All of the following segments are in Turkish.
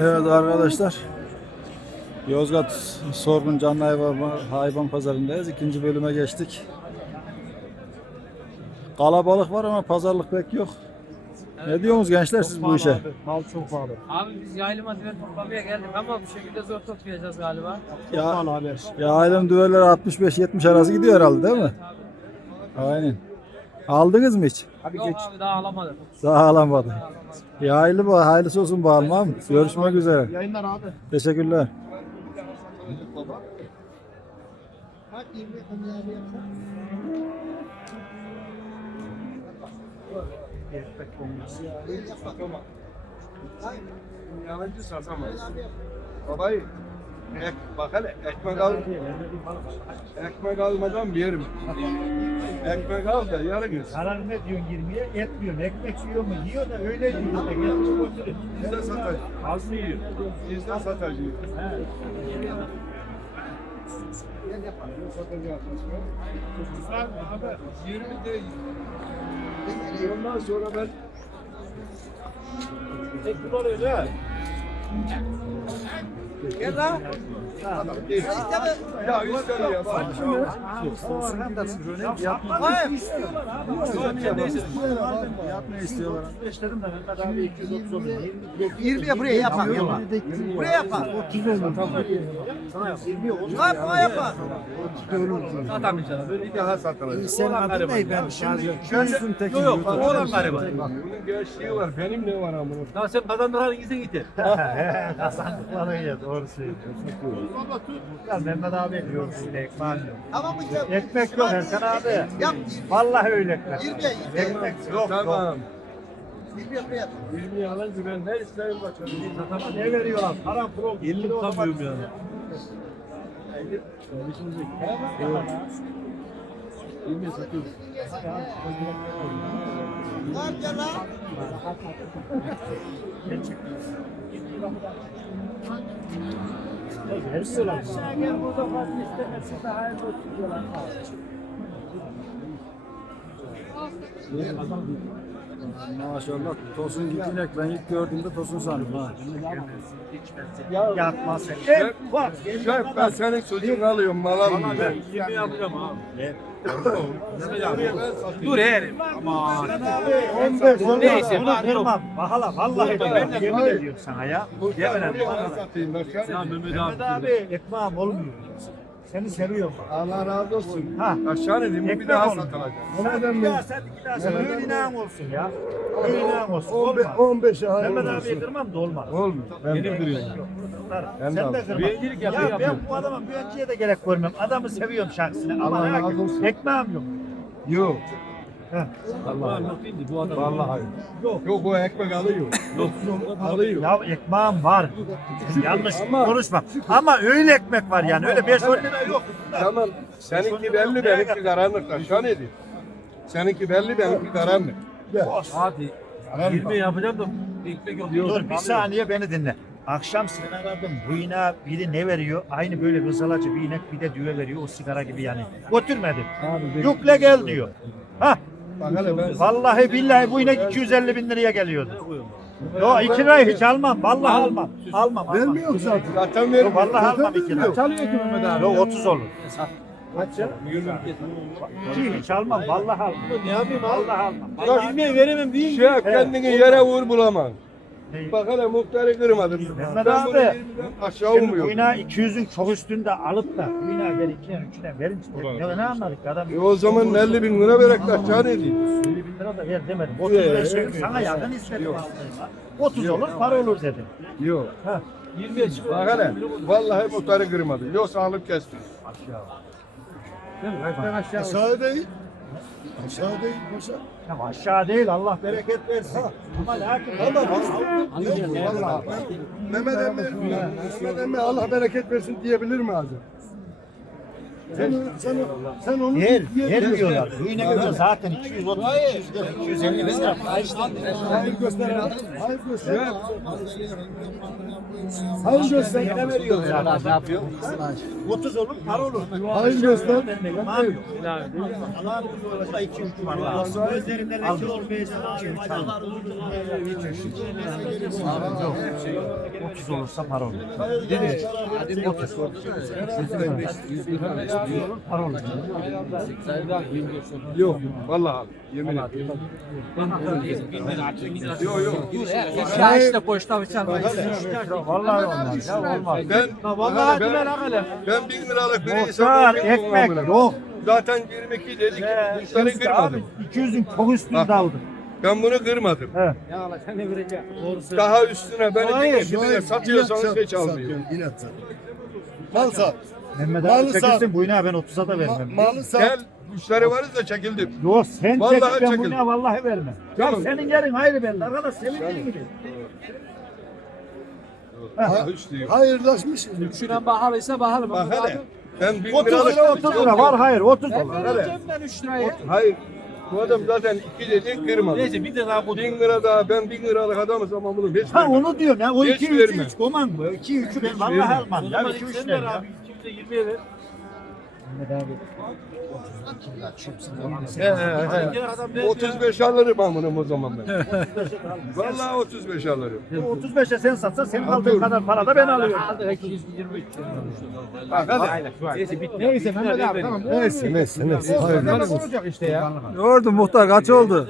Evet arkadaşlar. Yozgat Sorgun Canlı Hayvan, Hayvan Pazarı'ndayız. İkinci bölüme geçtik. Kalabalık var ama pazarlık pek yok. Ne diyorsunuz gençler siz bu işe? Mal çok pahalı. Abi biz yaylı malzeme toplamaya geldik ama bu şekilde zor toplayacağız galiba. Çok Ya, pahalı abi. ya ailenin düveleri 65-70 arası gidiyor herhalde değil mi? Aynen. Aldınız mı hiç? Abi Yok geç. abi daha alamadım. Daha alamadı. Ya hayırlı bu, hayırlısı olsun bağlamam. Görüşmek üzere. Yayınlar abi. Teşekkürler. Yalancı satamayız. Babayı ek, bak hele ekmek al. Ekmek almadan bir yerim. Ekmek al da yarın Karar ne diyorsun 20'ye? Etmiyorum. Ekmek yiyor mu? Yiyor da öyle diyor. Götürün. Biz de satacağız. Az mı yiyor? Biz de satacağız. Güzel abi. 20 değil. Ondan sonra ben Tek bunlar öyle. Gel lan. Ya üç tane ya. Bak şimdi. Fiyat ne istiyorlar? İstedim de Mehmet abi 230 olur. 20'ye buraya yapar yapar. Buraya yapar. 30 olur. 20 olur. Bak o yapar. Satamayacağız. Bir daha satılacak. Sen adın ne ben şimdi? Şansın tekin. Yok yok oğlan gariban. Bunun gençliği var. Benim ne var amına? Lan sen kazandırların gitsin gitti. Kazandıkları ya doğru söylüyorsun. Ya Mehmet abi diyor işte ekmeğin yok. Tamam mı? Ekmek yok Erkan abi. Yap. Vallahi öyle ekmek. 20'ye 20'ye. Ekmek yok yok. Tamam. 20'ye buraya yapar. 20 alınca ben ne isterim bakalım. Ama ne veriyorlar? Param pul. 50 tutamıyorum yani. Var ya lan. Hepsi olan. Şakir şey burada fazla istemesi. Maşallah Tosun gibi inek ben ilk gördüğümde Tosun sandım ha. Yatmaz sen. Şef, şef ben senin çocuğunu alıyorum mal almıyorum. 20 yapacağım abi. Dur Dur eğerim. 15 Neyse, Bunu kırmam. Bahala vallahi ben yemin ediyorum sana ya. Yemin ben Ya Mehmet abi. abi ekmeğim olmuyor. Seni seviyorum. Allah razı olsun. Ha. Aşağı ineyim bir Ekmek daha olmuyor. satılacak. Sen bir daha sen iki daha sen. Öyle inağın olsun ya. Öyle inağın olsun. Olmaz. 15 Mehmet abiye kırmam da olmaz. Olmuyor. Ben de kırıyorum. Sen de de aldım. kırma. Bencillik yapıyor, Ya yapıyor. ben bu adama güvenciye de gerek görmüyorum. Adamı seviyorum şahsine. Ama Allah ne razı olsun. Ekmeğim yok. Yok. Heh. Allah yok değildi bu adam. Vallahi. Yok. Yok o ekmek alıyor. Yok. Ya ekmeğim var. Yanlış konuşma. Ama öyle ekmek var yani. Öyle 5 lira yok. Tamam. Seninki belli benimki karanlık. Aşağı ne? Seninki belli benimki karanlık. Hadi. 20 yapacağım da ekmek yok. Dur bir saniye beni dinle. Akşam seni aradım. Bu ineğe biri ne veriyor? Aynı böyle kızılacı bir inek bir de düve veriyor. O sigara gibi yani. Götürmedim. Yükle gel diyor. Ha. Vallahi billahi bu inek 250 bin liraya geliyordu. Yo 2 lirayı hiç almam. Vallahi almam. Almam. almam. Vermiyor zaten. Zaten Yo, vermiyor. vallahi almam 2 lira. Çalıyor ki Mehmet abi. Yo 30 olur. Ki hiç almam. Vallahi almam. Ne yapayım abi? Vallahi almam. 20'ye veremem değil. Şey kendini yere vur bulamam. Bak hele muhtarı kırmadım. Mehmet Ben bunu abi. 20'den aşağı Şimdi bu olmuyor. ineği 200'ün çok üstünde alıp da bu ineği ben 2'den 3'den verin. Ya ne anladık adam? E o zaman 50 bin lira vererek de aşağı ne diyeyim? 50 bin lira da ver demedim. 30 lira şey, sana yakın istedim aslında. 30 olur para olur dedim. Yok. 20'ye çıkıyor. Bak hele. Vallahi muhtarı kırmadım. Yoksa alıp kestim. Aşağı değil. Aşağı değil. Paşa. Ya aşağı değil Allah bereket versin. Ama lakin Vallahi. Mehmet emmi, Mehmet emmi Allah bereket versin diyebilir mi abi? Sen, sen onu Yer, yer diyorlar. Bu inek öyle zaten 230, 240, 250 bin lira. hayır göster. Hayır göster. Hayır göster. Ne veriyor zaten? Ne yapıyor? 30 olur, para olur. Hayır göster. Tamam. Allah'ın bu da 2 3 var lazım. Gözlerinde leke olmayacak 2 3 al. 30 olursa para olur. Hadi 30. Para olur. Yok. Vallahi abi. Yemin ederim. Yok yok. Ya işte poşta bıçak. Vallahi olmaz. Ya olmaz. Ben Vallahi ben, ben ben bin liralık bir hesap ekmek yok. Zaten 22 dedik. Abi kırmadım. 200'ün çok üstünde aldım. Ben bunu kırmadım. He. Daha üstüne beni Hayır, 12 bine satıyorsanız hiç almıyor. Mal sat. Mehmet abi sat. çekilsin bu ineği ben 30'a da vermem. Malı sat. Gel müşteri varız da çekildim. Yok sen Vallahi çek ben bu çekil. ineği vallahi vermem. Ya Tamam. senin yerin ayrı belli. Arkadaş senin yerin gibi. Ha, hiç. Hayırlaşmış. Şuna bahalıysa bahalı. Bak hele. Ben bin 30 liralık lira 30 lira var hayır 30 Ben lira. vereceğim ben 3 liraya. Hayır. Bu adam zaten 2 dedi kırmadı. Neyse bir de daha bu. Bin lira daha ben bin liralık adamız ama bunu hiç Ha vermem. onu diyorum ya o Hiç 2 3 verme. 3 koman bu. 2 3 ben vallahi almam. Ya 2 3 ne ya? Mehmet abi. He, he, he. 35 alırım ben bunu o zaman ben. Vallahi 35 alırım. 35'e sen satsan senin aldığın kadar para da ben alıyorum. Aldı 223 Bak hadi. Neyse Mehmet abi tamam. Neyse neyse neyse. Hayır. olacak işte ya. Gördüm muhtar kaç oldu?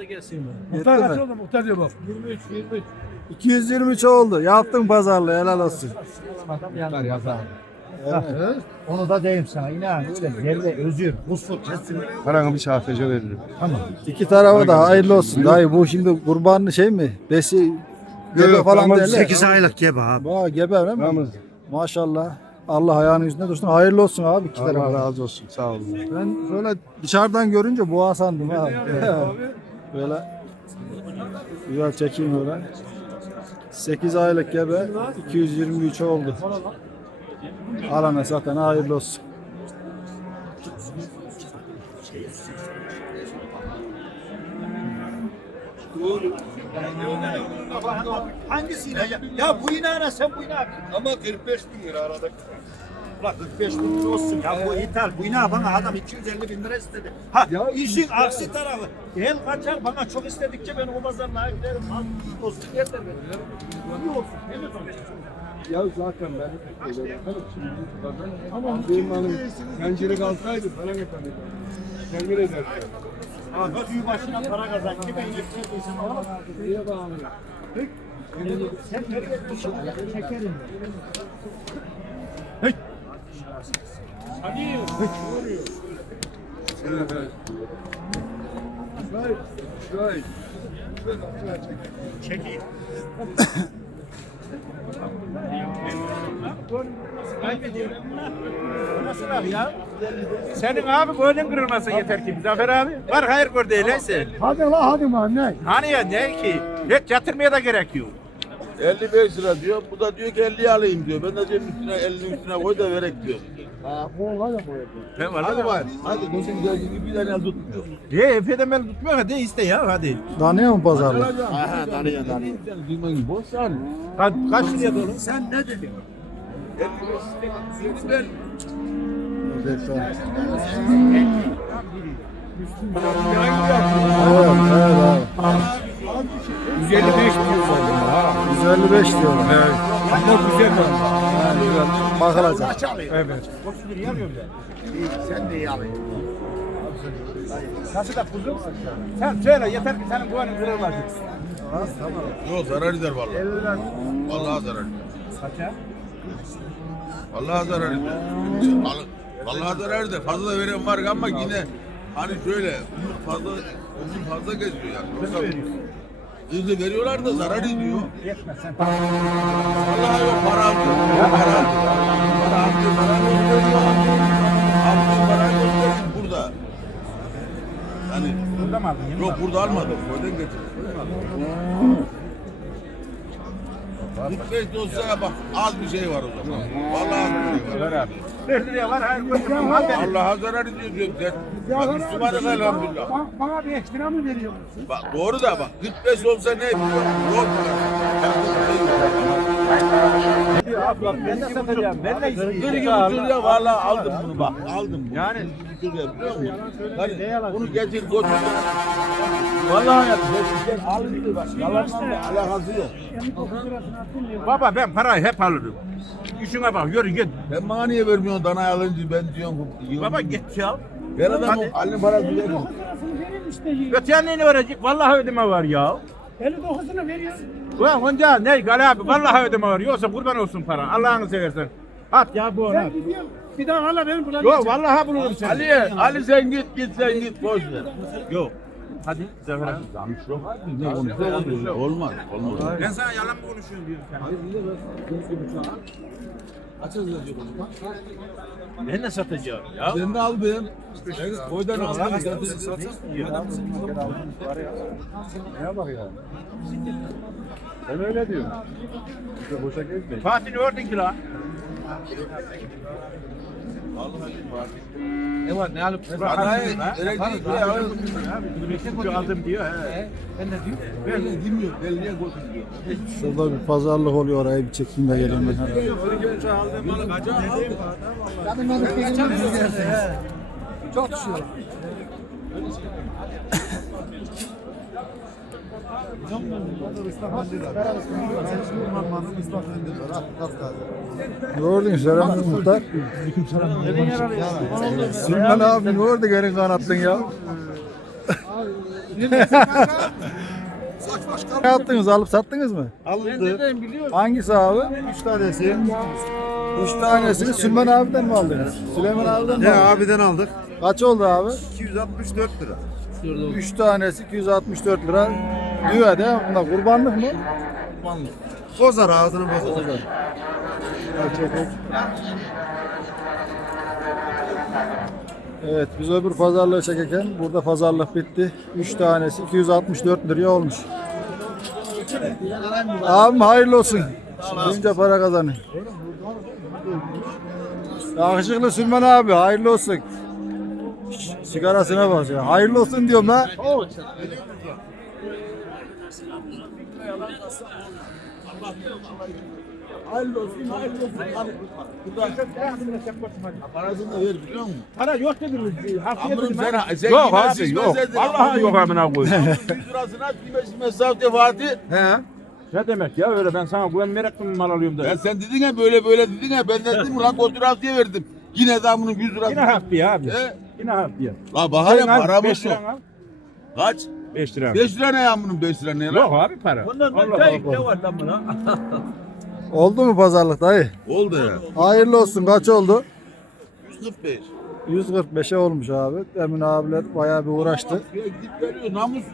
Muhtar kaç oldu muhtar diyor bak. 23 23. 223 oldu. Yaptın pazarlığı helal olsun. Onu da diyeyim sana. İnan öyle yerle özür. Muslu kesin. Paranı bir safece veririm. Tamam. İki tarafa da hayırlı olsun. Dayı bu şimdi kurbanlı şey mi? Besi gebe Yok, falan Ramazan derler. 8 aylık gebe abi. Vay gebe öyle mi? Ramazan. Maşallah. Allah ayağının yüzünde dursun. Hayırlı olsun abi iki Allah tarafa. razı olsun. Sağ olun. Ben böyle dışarıdan görünce boğa sandım ha. böyle güzel çekeyim öyle. 8 aylık gebe 223 oldu. Alana zaten hayırlı olsun. Hangisiyle ya? Ya bu inana sen bu ina. Ama 45 bin lira aradık. Ulan 45 bin lira olsun ya bu ithal. Bu ina bana adam 250 bin lira istedi. Ha Ya- işin aksi tarafı. El kaçar bana çok istedikçe ben o pazarlığa giderim. Al olsun yeter benim. İyi olsun. değil mi? Ya zaten ben Ama benim hanım pencere kalsaydı falan yapardı. Temin ederdi. Abi tüy başına para kazan. Kime yetmediysen ona bak. Sen nereye düşün? Çekerim. Çekeyim. Nasıl abi ya? Senin abi gönlün kırılmasın yeter ki. Zafer abi. Var hayır gör değilse. Hadi la hadi man ne? Hani ya ne ki? Hiç yatırmaya da gerek yok. 55 lira diyor. Bu da diyor ki 50 alayım diyor. Ben de diyorum üstüne 50 üstüne koy da verek diyor. Bu olay ya bu. Ben var Hadi var. Hadi gözün gördüğü gibi bir tane tutmuyor. Ye efendim el tutmuyor hadi iste ya hadi. Danıyor mu pazarlık? Aha tanıyor tanıyor. Kaç, kaç liraya dolu? Sen ne dedin? 55 ben Evet, evet abi. 155 diyorlar. 155 diyorlar. Evet. Ama güzel var. Yani güzel. Bakılacak. Evet. Sen de iyi alayım. Nasıl da kuzum? Sen söyle yeter ki senin gönlün kırılmasın. Yok zarar eder vallahi. Vallahi zarar eder. Kaça? Vallahi zarar eder. Al- Vallahi zarar eder. Fazla da veren var ama yine hani şöyle umut fazla umut fazla geziyor yani. Yoksa Hızlı veriyorlar da zarar ediyor. Yetmez sen. Vallahi yok para aldı. Para aldı. Para aldı. Para gösteriyor. Aldığı para gösteriyor burada. Yani Burada mı aldın? yok burada almadım. Köyden getirdim. 45 de olsa bak az bir şey var o zaman. Vallahi az bir şey var. Ver abi. 4 liraya var. Al beni. Allah'a zarar ediyor diyorum. Sen, bak Müslümanız elhamdülillah. Bana, bana bir ekstra mı veriyorsun? Bak doğru da bak 45 olsa ne biliyor? Yok. Abla ben de satacağım. Ben de isteyeceğim. iki buçuk lira vallahi aldım bunu bak. Aldım bunu. Yani lira biliyor musun? Hani bunu getir götür. Vallahi ya. Sen alın bak. Yalanla alakası yok. Baba ben parayı hep alırım. İşine bak yürü git. Sen bana niye vermiyorsun danayı alınca ben diyorum. yiyorum. Baba git ya. Ben adamım Hadi. halinin parası veririm. Parasını verin işte. Öte yanına verecek. Vallahi ödeme var ya. 59'unu veriyorsun. Ulan Honca ne Gal abi vallahi ödeme var. Yoksa kurban olsun para. Allah'ını seversen. At ya bu ona. Ben. Bir daha hala benim buram. Yok vallahi bulurum seni. Ali, Ali sen git git sen git boş ver. Yok. Hadi Zafer abi. Ne konuşuyor? Olmaz. Olmaz. Ben sana yalan mı konuşuyorum diyorum sen. Ben de satacağım ya. Sen de al ben. Ben Boydan al. Ne ördün ki lan? Ne var ne alıp Adayı elektrik buraya al. Şu aldım diyor. He. Ben de dinmiyor. Belediye götürüyor. Şurada bir pazarlık oluyor oraya bir çekeyim de geleyim ben. herhalde. Çok düşüyor. Gördün Serhan Muhtar. Süleyman abi ne oldu gelin kanattın ya? ne yaptınız alıp sattınız mı? Alındı. Hangisi abi? Üç tanesi. Üç tanesini Süleyman abiden mi aldınız? Süleyman abiden mi aldınız? abiden aldık? Kaç oldu abi? 264 lira. Üç tanesi 264 lira. Diyor de bunlar kurbanlık mı? Bozar ağzını bozar. Evet biz öbür pazarlığı çekerken burada pazarlık bitti. 3 tanesi 264 liraya olmuş. Abim hayırlı olsun. Bunca para kazanın. Yakışıklı Süleyman abi hayırlı olsun. Sigarasına bak ya. Hayırlı olsun diyorum la. Hayırlı olsun, hayırlı olsun. Parasını da ver biliyor musun? Para yok dedim. Haftaya Amınım dedim. sen, sen Yok içmez yok. Vallahi yok amına koyayım. 100 lirasına kıymet mesafe Fatih. He. Ne demek ya öyle ben sana güvenmeyerek mi mal alıyorum da. Ya sen dedin ya böyle böyle dedin ya ben de dedim lan kontraftiye verdim. Yine daha bunun 100 lirası. Yine haftaya abi. He? Yine haftaya. La Sen al, paramız yok. Kaç? 5 lira. 5 lira ne ya bunun 5 lira ne Yok lan? abi para. Bundan Oldu mu pazarlık dayı? Oldu ya. Hayırlı olsun kaç oldu? 145. 145'e olmuş abi. Emin abiler bayağı bir uğraştı. Ya gidip geliyor namussuz.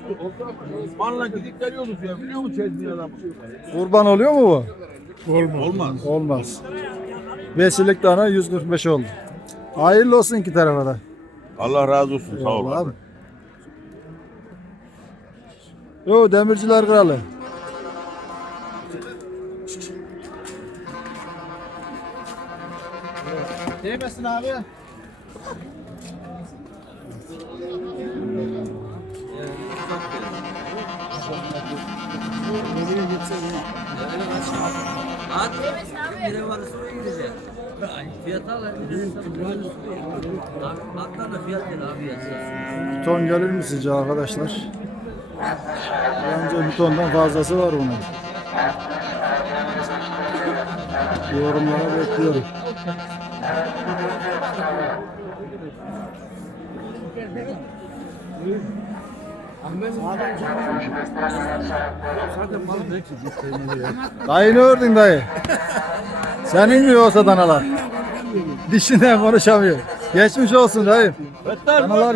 Manla gidip geliyoruz ya biliyor musun çeşmeyi adam? Kurban oluyor mu bu? Olmaz. Olmaz. Besilik dana 145 oldu. Hayırlı olsun iki tarafa da. Allah razı olsun sağ ol. Eyvallah abi. Yo demirciler kralı. Değmesin abi. Var sonra gidecek. Al. Da fiyat değil abi ya. Bir ton gelir mi sizce arkadaşlar? Bence bir tondan fazlası var bunun. Yorumlara bekliyorum. Dayı ne ördün dayı? Senin mi yoksa danalar? Dişinden konuşamıyor. Geçmiş olsun dayı. Danalar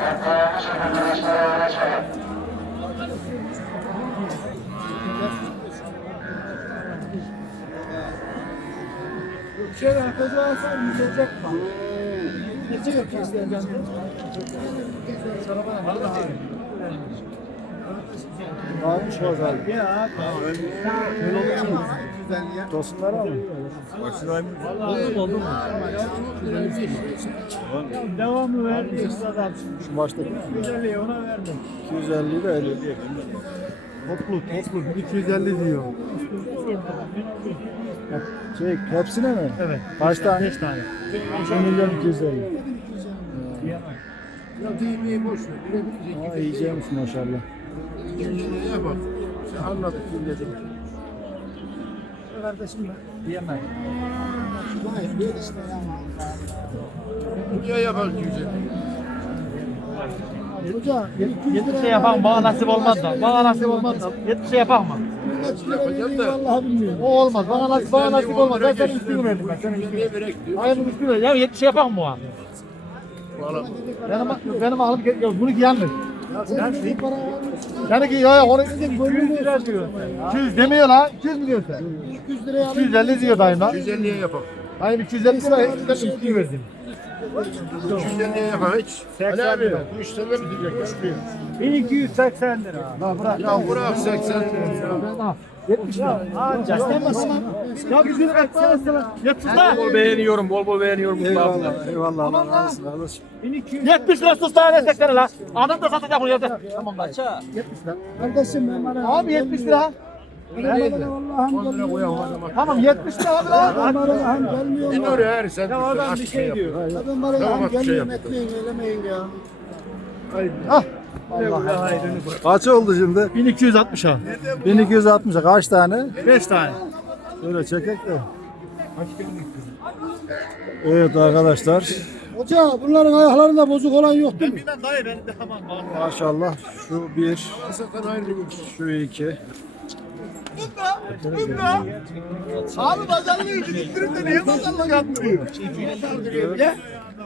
Yok mu sahibi? Şöyle kocaman sen yiyecek bak. Geçecek yok isteyen Varmış o zaten. Ya Tosunlar mı? Devamlı verdi. Şu baştaki. 150'ye ona verdim. 250 de 50. Toplu toplu 250 diyor. Şey, hepsine mi? Evet. Kaç tane? 5 tane. 1 milyon 250. Ya düğmeyi boş ver. Ha, iyiceymiş maşallah. Ne bak. Anladık dinledim. Kardeşim ben. Diyemem. Hayır bir işte ya. Niye yapar 250? Hoca 70 şey yapan bana nasip olmaz da. Bana nasip olmaz da. 70 şey yapan mı? Vallahi bilmiyorum. O olmaz. Bana nasip, bana nasip olmaz. Ben senin üstünü verdim. Ben senin üstünü. Diyor? Hayır bu üstünü verdim. Ya 70 şey yapan mı o? Benim, benim aklım yok. Bunu Yani ki ya onu 200 lira diyor. 200 demiyor lan. 200 mi diyorsun sen? 200 liraya 250 diyor dayım lan. 250'ye yapar. Dayım 250 lira üstünü verdim. 250'ye yapar hiç. Ali abi bu işlerle mi diyecek? 1280 lira. La bırak. Ya bırak 80. 70 lira. Anca. Ya bir lira kaçsana. 70 lira. Bol beğeniyorum, bol bol beğeniyorum. Eyvallah. Eyvallah. Allah razı olsun kardeşim. 70 lira sus daha ne sektere la. Adam da satacak bunu yerde. Tamam lan. 70 lira. Kardeşim ben bana. Abi 70 lira. Allah'ım gelmiyor. Tamam 70 lira abi la. Adam Allah'ım gelmiyor. Bir dur her sen. Adam bir şey diyor. Adam Tamam, Allah'ım bak, şey gelmiyor. Etmeyin eylemeyin ya. Kaç oldu şimdi? 1260 ha. 1260'a kaç tane? 5 tane. Böyle çekek de. Evet arkadaşlar. Hoca bunların ayaklarında bozuk olan yok değil mi? Ben dayı benim de tamam. Maşallah. Şu bir, şu iki. Abi pazarlığı ücrettirip de niye pazarlık yapmıyor?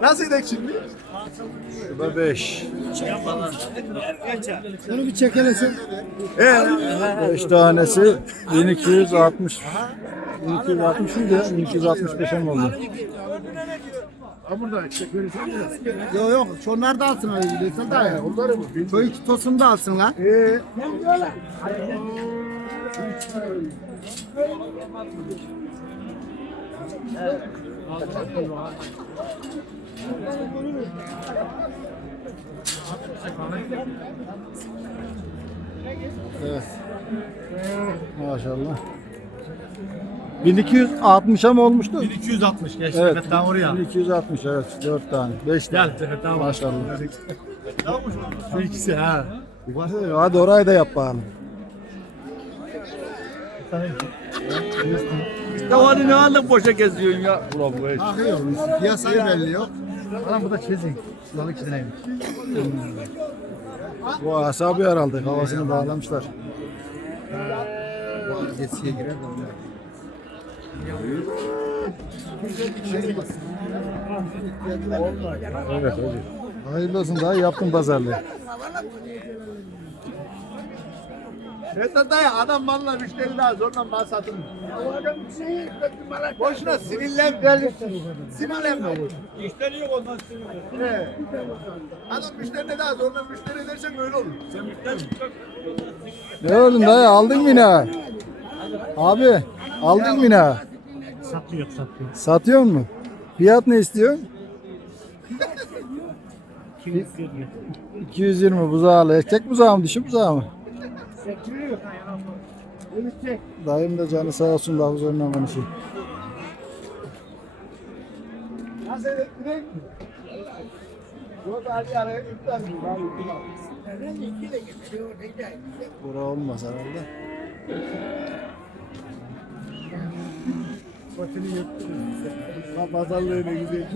Nasıl edek şimdi? Şu da beş. Bunu bir çekelesin. Beş tanesi 1260. 1260 mıydı ya? 1265'e mi oldu? Ha burada çek verirsen de. Yok yok şunlar da alsın öyle gidiyorsa da ya. Onları mı? Şu iki tosunu da alsın lan. Evet. Maşallah. 1260'a mı olmuştu? 1260 geçti. Evet. Evet. Daha oraya. 1260 evet 4 tane 5 tane. Gel Tefet tamam. Maşallah. Şu ikisi ha. Hadi orayı da yap bakalım. Tavanı ne anlık boşa geziyorsun ya? Ulan bu eş. Piyasayı belli yok. Lan bu da çizin. Lan ikisi neymiş? Bu asabi herhalde havasını bağlamışlar. Geçsiye girer de Evet hadi. Hayırlı olsun daha yaptın pazarlığı. Evet dayı adam valla müşteri daha zorla mal satılmıyor. Boşuna sinirlen verirsin. Sinirlenme. İşleri yok ondan sinirli. Adam müşterine daha zorla müşteri edersen öyle olur. Sen müşteri Ne oğlum dayı aldın mı ne? Abi aldın mı ne? Satıyor satıyor. Satıyor mu? Fiyat ne istiyorsun? 220 buzağlı. Erkek buzağı mı dişi buzağı mı? Dayım da canı sağ olsun lafı zoruna konuşuyor. Bura olmaz herhalde. Ha pazarlığı ne güzel.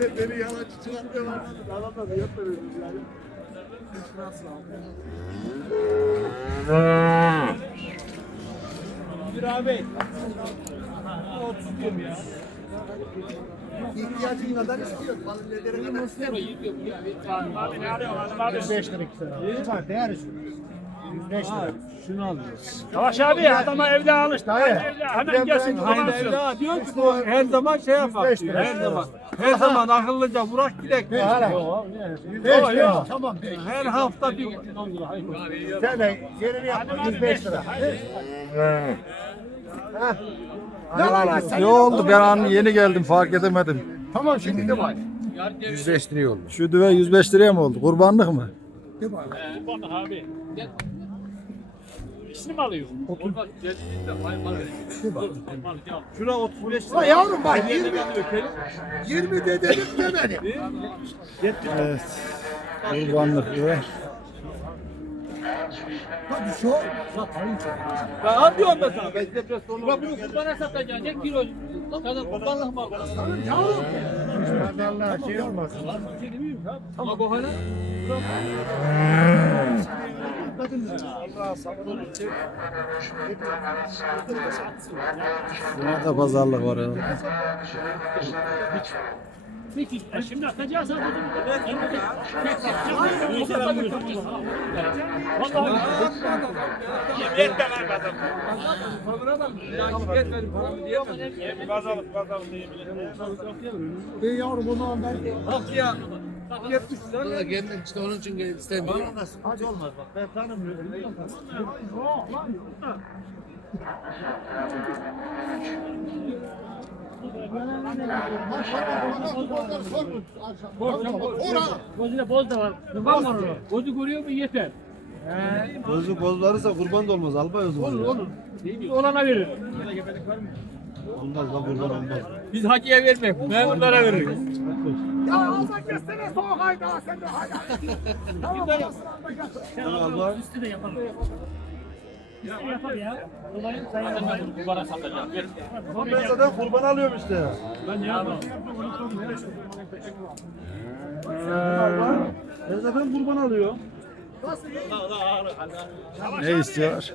Beni yalancı çıkartıyorlar. Adam da fiyat veriyoruz yani. İhtiyacın kadar istiyor. Balıkları kadar istiyor. 105 lira iki tane. Var değer üstü. 105 lira. Şunu alıyoruz. Yavaş abi adama evde alış dayı. Hemen gelsin Hayır ya diyor ki her zaman şey yapar. Her zaman. Her zaman akıllıca vurak gidek. Yok yok tamam. Her hafta bir Sen de yerini yapma 105 lira. Ne oldu ben an yeni geldim fark edemedim. Tamam şimdi de var. 105 liraya oldu. Şu düve 105 liraya mı oldu? Kurbanlık mı? abi. İkisini mi alıyor? Şuna 35 Ya yavrum bak 20 20 de dedim demedim. Evet. Kurbanlık düve. Hadi şu. Ben anlıyorum mesela. Ben size biraz sonra. Bunu kurbana satacaksın. Ne kilo? Sana kurbanlık mı alacaksın? Yavrum. Allah şey olmaz. Ama bu hala. Buna da pazarlık var ya. Peki şimdi atacağız abi. Ben yavrum bunu ben Kendim işte onun için istemiyorum. Hadi olmaz bak ben tanımıyorum. Gözüne boz da var. Kurban var orada. Gözü görüyor mu yeter. Gözü bozlarsa kurban da olmaz. Albay o zaman. Olur olur. Olana verir. Olmaz lan kurban olmaz. Biz hacıya vermek, memurlara veririz. Albay. Üstü de yapalım. Üstü yapalım ya. Olayın sen yapamadın. Kubara satacağım. Ben zaten kurban alıyorum işte ya. Ben yapayım? Ben zaten kurban alıyorum. Ne istiyorlar?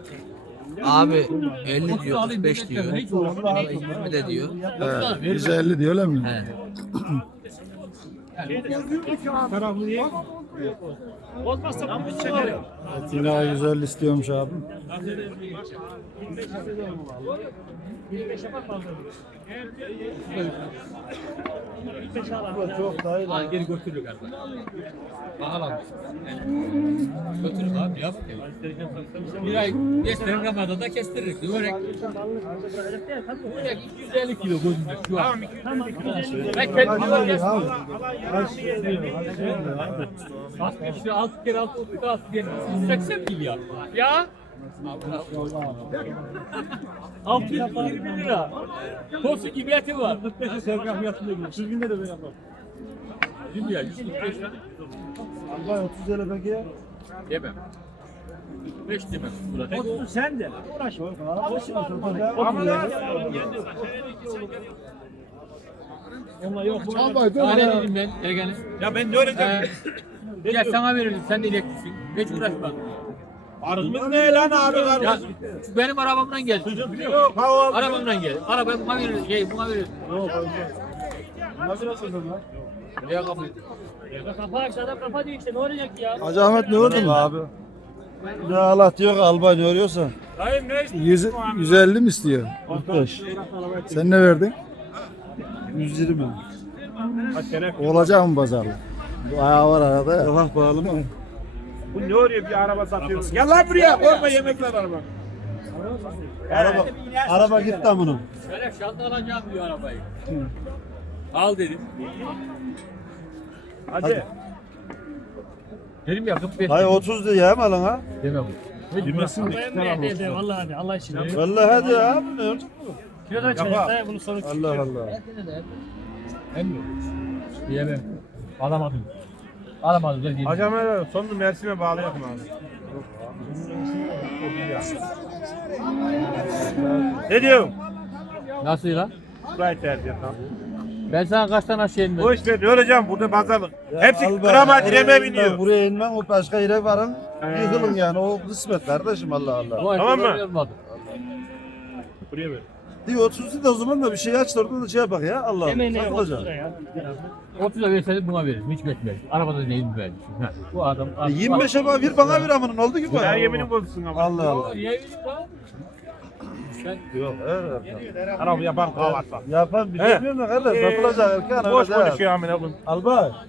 Abi 50 diyor, 45 diyor. 20 de diyor. Evet, 150 diyor öyle mi? He. Yine 150 istiyormuş abi. 25 yapar mı aldın? Bu çok daha iyi. Al geri götürüyor galiba. Bakalım. Götürür abi yap. Bir ay geçtiren ramada da kestirir. Börek. Börek 250 kilo gözümde şu an. Tamam 250 kilo. Ben kendim alayım. Alayım. Alayım. Alayım. 60 lira 6 kere 6 80 milyar. Ya. 620 lira. Tosu gibi eti var. 45'e sevgah fiyatında gibi. Sürgünde de böyle yapar. Değil mi ya? 145 lira. Albay 30 lira peki ya. Demem. 5 demem. Burada. Sen de. Uğraşma. Ama ya. Onunla yok. Tane dedim ben Ergen'e. Ya ben öyle Ee, ya sana verirdim. Sen de elektriksin. Hiç uğraşma. Arımız ne lan abi Ya benim arabamdan gel. Yok hava. Arabamdan gel. Arabayı buna verir. Şey buna verir. Nasıl nasıl lan? Ya kabul. Kafa aşağıda kafa diyor işte ne olacak ya? Hacı Ahmet ne oldu abi? Ne Allah diyor albay ne arıyorsa. Dayım ne istiyorsun? 100, 150 mi istiyor? 45. Sen ne verdin? 120. Olacak mı pazarlık? Bu ayağı var arada ya. Allah pahalı mı? Bu ne oluyor bir araba satıyoruz. Gel lan buraya korkma yemekler araba. Araba, araba gitti amına. Şöyle şanta alacağım diyor arabayı. Al dedim. Hadi. Dedim ya 45. Hayır 30 diyor ya malın ha. Demem. Bilmesin de. Vallahi hadi Allah için. Vallahi hadi ya. Bu? Kilodan çeyrek bunu sonra Allah Allah. Hem mi? Diyemem. Alamadım. Alamadım da diyeyim. Hacam hele sonunu Mersin'e bağlayalım abi. Ne diyorsun? Nasıl lan? Burayı tercih et abi. Ben sana kaç tane aşağı indim? Boş ver ne olacağım burada pazarlık. Hepsi Al bak, direme oraya biniyor. Buraya inmem o başka yere varın. Yıkılın yani o kısmet kardeşim Allah Allah. Ama Tamam mı? Buraya ver. Diyor 30 da o zaman da bir şey aç da orada da şey yapak ya Allah Allah. Satılacak. 30 lira verseniz buna veririm. Hiç beklerim. Arabada neyim verdim. Ha, Bu adam. E, 25'e bak bir bana bir amının oldu ki bu. Ya yeminim bozulsun ama. Allah Allah. Vereyim lan? Yok evet. Araba yapan kahvaltı. Yapan bir şey bilmiyorum da kardeş satılacak Erkan Boş öyle değil. konuşuyor amına koyayım.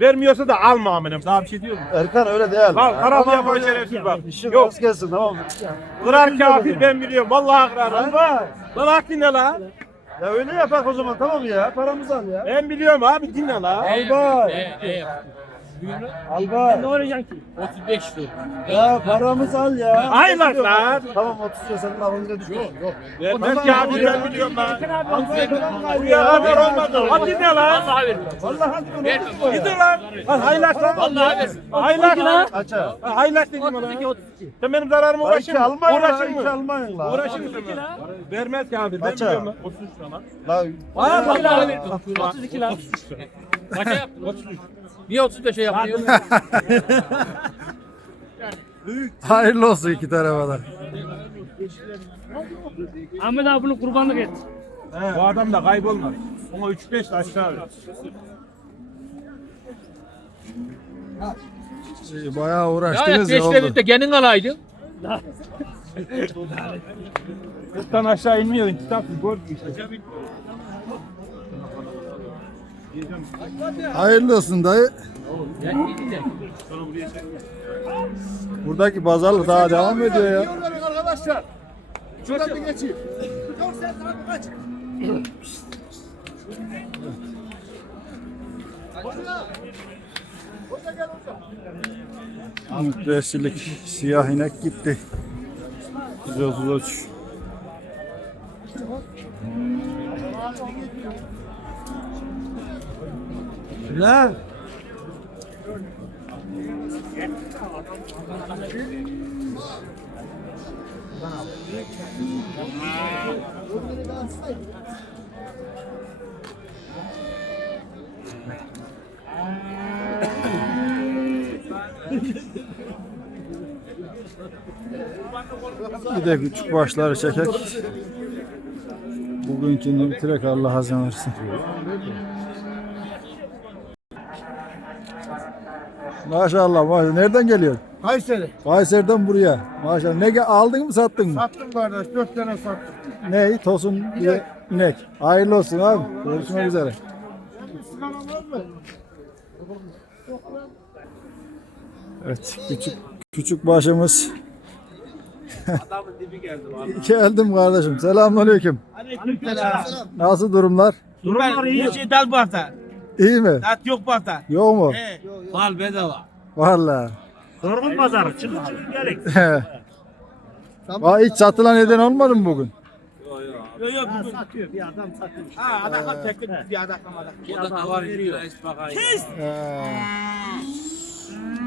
Vermiyorsa da alma amına. Daha bir şey diyor mu? Erkan öyle değil. Al tarafı Tamam, yapan öyle- şerefsiz bak. İşin Yok. rast gelsin tamam mı? Kırar kafir ben biliyorum. Vallahi kırar. Al bak. Lan hak dinle la. Ya öyle yapak o zaman tamam ya? Paramızı al ya. Ben biliyorum abi dinle la. Al bak. Buyurun. Al bak. Ne olacaksın ki? 35 lira. Ya paramızı al ya. Aylar lan. Tamam 30 lira senin alınca düşmüş. Yok yok. Ben biliyorum lan. Buraya kadar olmadı. Hadi dinle lan. Vallahi veririm. Vallahi hadi bunu Ver. ya. Gidin lan. Lan haylak lan. Vallahi veririm. Haylak lan. Kaça? Ha, Haylak dedim 32 lan. 32. Sen benim zararımı Ay, mı? almayın lan. İki mı? almayın lan. Uğraşır mısın lan? Vermez kafir ben Kaça? biliyorum lan. 33 lira lan. Lan Vallahi bak. veririm. 32 lira. Kaça yaptın? 33. Niye 35'e yapmıyor? Hayırlı olsun iki tarafa da. Ahmet abi bunu kurbanlık et. Bu adam da kaybolmaz. Ona 3-5 de aşağı ver. Bayağı Ya uğraştınız ya, 5 oldu. de kendin alaydın. Kırktan aşağı inmiyor. Kitap gol işte. Hayırlı olsun dayı. Buradaki pazarlık daha devam ediyor ya. Arkadaşlar. Şuradan bir geçeyim. Yok sen abi kaç. Müddeşilik siyah inek gitti. 133. Lan. Bir de küçük başları çekek. Bugünkünü bitirek Allah hazine Maşallah maşallah. Nereden geliyorsun? Kayseri. Kayseri'den buraya. Maşallah. Ne aldın mı sattın mı? Sattım kardeş. Dört tane sattım. Ne? Tosun bir inek. Hayırlı olsun abi. Görüşmek üzere. Evet, küçük küçük başımız. Adamın dibi geldi bana. Geldim kardeşim. Selamünaleyküm. Nasıl durumlar? Durumlar iyi. Şey dal bu hafta. İyi mi? Tat yok hafta. Yok mu? Fal bedava. Vallahi. Sorgun pazarı. Çıkın çıkın gelin. Aa, hiç satılan neden olmadı mı bugün? Yok yok. Satıyor bir adam satıyor. Ha adam tekli bir adam adam. Bir adam var veriyor. Ee,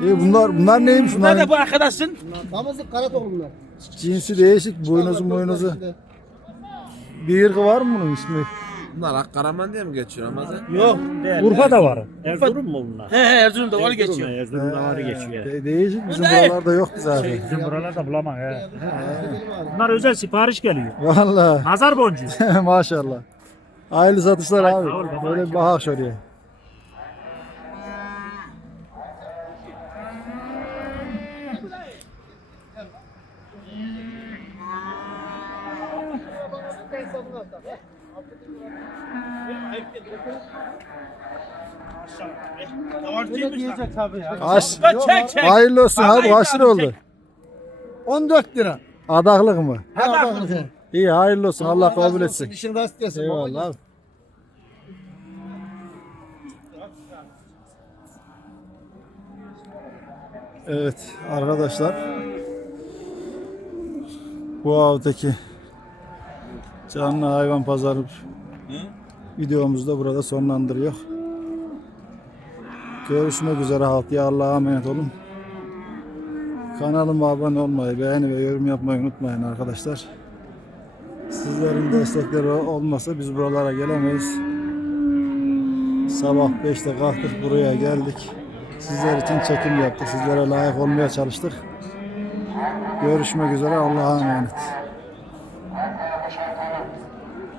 İyi bunlar bunlar neymiş bunlar? Nerede bu arkadaşın? Damızlık Karatoğlu bunlar. Cinsi değişik. Boynuzu boynuzu. Bir ırkı var mı bunun ismi? Bunlar Akkaraman diye mi geçiyor Ramazan? Yok. Urfa'da var. Erzurum mu bunlar? He he Erzurum'da var geçiyor. Erzurum'da var geçiyor. De- değişik bizim buralarda yoktu zaten. Bizim buralarda bulamam ya. Bunlar özel sipariş geliyor. Vallahi Nazar boncuğu. maşallah. Hayırlı satışlar Ay, abi. Böyle bir bahak şuraya. Diyecek tabii ya. Kaç, Çek çek. hayırlı olsun abi kaç lira oldu? 14 lira. Adaklık mı? Ha bakalım. İyi hayırlı olsun Allah kabul etsin. İşin rast gelsin. Eyvallah abi. Evet arkadaşlar bu haftaki canlı hayvan pazarı videomuzu da burada sonlandırıyor. Görüşmek üzere halkya Allah'a emanet olun. Kanalıma abone olmayı, beğeni ve yorum yapmayı unutmayın arkadaşlar. Sizlerin destekleri olmasa biz buralara gelemeyiz. Sabah 5'te kalktık buraya geldik. Sizler için çekim yaptık. Sizlere layık olmaya çalıştık. Görüşmek üzere. Allah'a emanet.